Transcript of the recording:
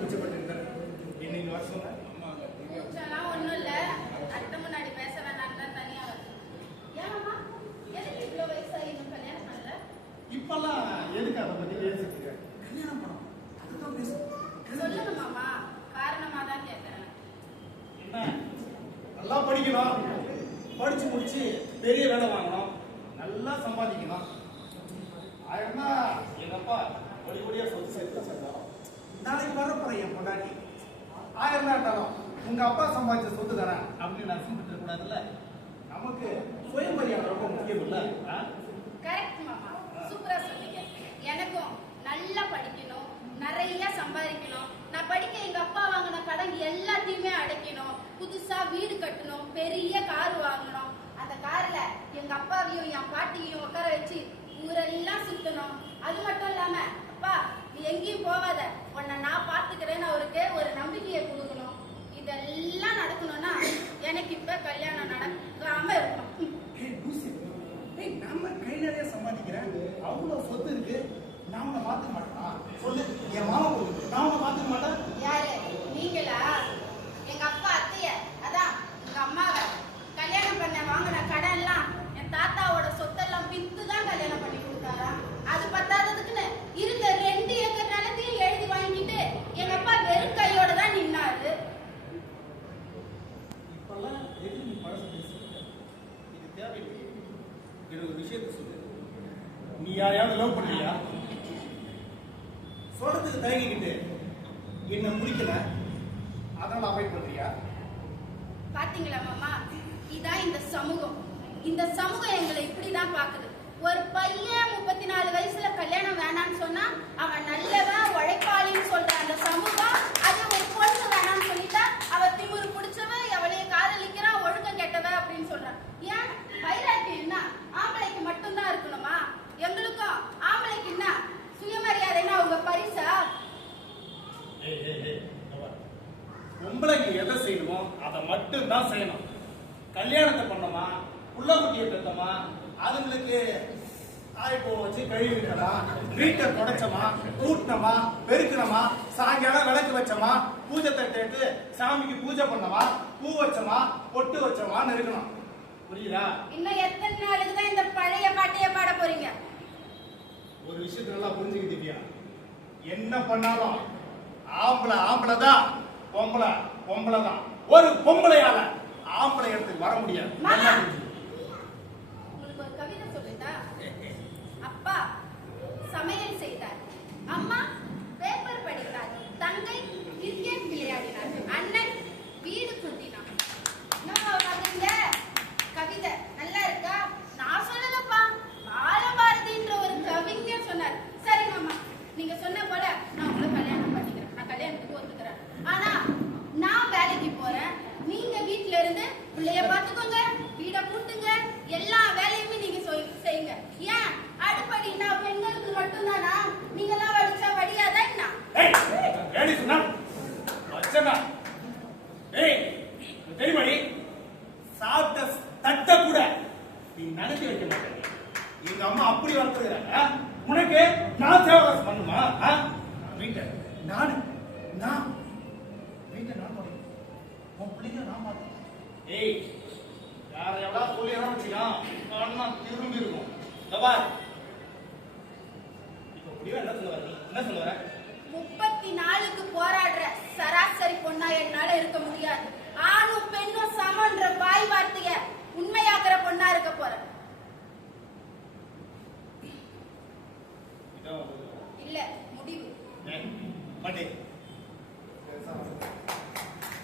கூச்சப்பட்டிருந்தேன் இன்னைக்கு வர சொன்னேன் கூச்சம்லாம் ஒண்ணும் இல்ல. அத்தை முன்னாடி பேச வேணாம்னு தான் தனியா வந்து ஏமாமா எதுக்கு இவ்வளோ வயசாகி இன்னும் கல்யாணம் பண்ணல? இப்பெல்லாம் எதுக்கு அதை பத்தி பேசிட்டு இருக்க? கல்யாணம் பண்ணணும். அதுதான் பேசணும். சொல்லுங்க மாமா. காரணமா தான் கேட்கறேன் என்ன? நல்லா படிக்கணும். படிச்சு முடிச்சு பெரிய வேலை வாங்கணும். நல்லா சம்பாதிக்கணும். எங்க அப்பா கொடி கொடியா சொத்து சேர்த்து வச்சிருந்தாலும் நாளைக்கு வரப்போற என் பொண்டாட்டி ஆயிரம் தான் இருந்தாலும் உங்க அப்பா சம்பாதிச்ச சொத்து தரேன் அப்படின்னு நான் சிந்திட்டு கூடாதுல்ல? நமக்கு சுயமரியாதை ரொம்ப முக்கியம் இல்ல. கரெக்ட் மாமா. சூப்பரா சொன்னீங்க. எனக்கும் நல்லா படிக்கணும். நிறைய சம்பாதிக்கணும். நான் படிக்க எங்க அப்பா வாங்கின கடன் எல்லாத்தையுமே அடைக்கணும். புதுசா வீடு கட்டணும். பெரிய கார் வாங்கணும். அந்த கார்ல எங்க அப்பாவையும் என் பாட்டியையும் உட்கார வச்சு ஊரெல்லாம் சுத்தணும். அது மட்டும் இல்லாம அப்பா நீ எங்கேயும் போகாத. உன்னை நான் பார்த்துக்கிறேன்னு அவருக்கு ஒரு நம்பிக்கையை கொடுக்கணும். இதெல்லாம் நடக்கணும்னா எனக்கு இப்ப கல்யாணம் நடக்காம இருக்கணும். நம்ம கையிலே சம்பாதிக்கிறேன் அவ்வளவு சொத்து இருக்கு நான் உன்னை பார்த்துக்க மாட்டேனா சொல்லு என் மாமா கொடுக்கு நான் உன்னை பார்த்துக்க மாட்டேன் யாரு நீங்களா எங்க அப்பா அத்தைய அதான் எங்க அம்மாவை கல்யாணம் பண்ண வாங்கின கடன் எல்லாம் என் தாத்தாவோட சொத்தெல்லாம் வித்து தான் கல்யாணம் பண்ணி கொடுத்தாரா அது பத்தாததுக்குன்னு இருந்த ரெண்டு ஏக்கர் நிலத்தையும் எழுதி வாங்கிட்டு எங்க அப்பா வெறும் கையோட தான் நின்னாரு இப்பெல்லாம் எதுக்கு நீ பழசு பேசுற? இது தேவையில்லை இது ஒரு விஷயத்தை சொல்லு. நீ யாரையாவது லவ் பண்றியா? சொல்றதுக்கு தயங்கிக்கிட்டு என்ன முடிக்கல அதனால அவாய்ட் பண்றியா? பாத்தீங்களா மாமா? இதான் இந்த சமூகம். இந்த சமூகம் எங்களை இப்படிதான் பாக்குது. ஒரு பையன் முப்பத்தி நாலு வயசுல கல்யாணம் வேணாம்னு சொன்னா அவன் நல்லவன் உழைப்பாளின்னு சொல்ற அந்த பொம்பளைக்கு எதை செய்யணுமோ அதை மட்டும் தான் செய்யணும். கல்யாணத்தை பண்ணோமா புள்ள குட்டியை பெற்றோமா அதுங்களுக்கு தாய்ப்பூ வச்சு கழுவி விட்டலாம் வீட்டை தொடச்சோமா கூட்டினோமா பெருக்கணுமா சாயங்காலம் விளக்கு வச்சோமா பூஜை தட்டு சாமிக்கு பூஜை பண்ணோமா பூ வச்சோமா பொட்டு வச்சோமான்னு இருக்கணும். புரியுதா? இன்னும் எத்தனை நாளுக்கு தான் இந்த பழைய பாட்டையே பாட போறீங்க? ஒரு விஷயத்தை நல்லா புரிஞ்சுக்க திவ்யா என்ன பண்ணாலும் ஆம்பளை ஆம்பளை தான் பொம்பளை. பொம்பளை தான். ஒரு பொம்பளையால ஆம்பளை இடத்துக்கு வர முடியாது. உங்களுக்கு ஒரு கவிதை சொல்லுதா அப்பா சமையல் செய்தார். அம்மா வச்சனா? ஏய், உனக்கு தெரியுமாடி? சாப்பிட்ட கூட நீ நடத்தி வைக்க எங்க அம்மா அப்படி வளர்த்துக்கிறாங்க உனக்கு நான் சேவகாசம் பண்ணுமா? வீட்டை நானு நான். வீட்டை நான் உன் பிள்ளைங்க நான் ஏய் யாரை எவ்வளவு சொல்லி வச்சுக்கா அண்ணா திரும்பி இருக்கும் இந்த பார் இப்போ முடிவா என்ன சொல்ல வர நீ என்ன சொல்ல வர முப்பத்தி நாலுக்கு போராடுற சராசரி பொண்ணா என்னால இருக்க முடியாது. ஆணும் பெண்ணும் சமன்ற வாய் வார்த்தைய உண்மையாக்குற பொண்ணா இருக்க இதான் இல்ல முடிவு.